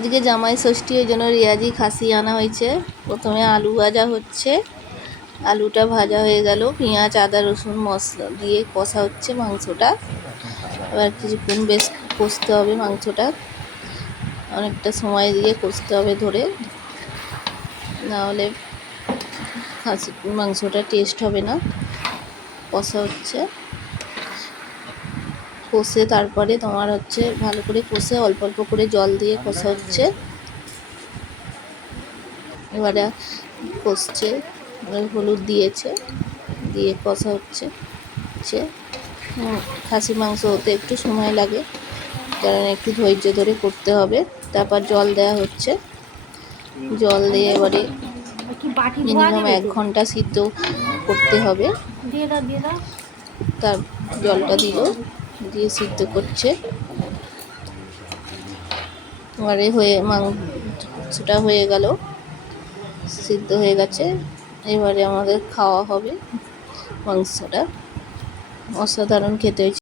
আজকে জামাই ষষ্ঠী, ওই জন্য রেয়াজি খাসি আনা হয়েছে। প্রথমে আলু ভাজা হচ্ছে, আলুটা ভাজা হয়ে গেল, পেঁয়াজ আদা রসুন মশলা দিয়ে কষা হচ্ছে মাংসটা। এবার কিছুক্ষণ বেশ কষতে হবে মাংসটা, অনেকটা সময় দিয়ে কষতে হবে ধরে, নাহলে খাসি মাংসটা টেস্ট হবে না। কষা হচ্ছে, কষে তারপরে তোমার হচ্ছে ভালো করে কষে অল্প অল্প করে জল দিয়ে কষা হচ্ছে। এবারে কষছে, হলুদ দিয়েছে, দিয়ে কষা হচ্ছে। খাসি মাংস হতে একটু সময় লাগে, কারণ একটু ধৈর্য ধরে করতে হবে। তারপর জল দেওয়া হচ্ছে, জল দিয়ে এবারে মিনিমাম 1 ঘন্টা সিদ্ধ করতে হবে। তার জলটা দিল, দিয়ে সিদ্ধ করছে। এবারে মাংসটা হয়ে গেল, সিদ্ধ হয়ে গেছে। এবারে আমাদের খাওয়া হবে মাংসটা। অসাধারণ খেতে হয়েছে।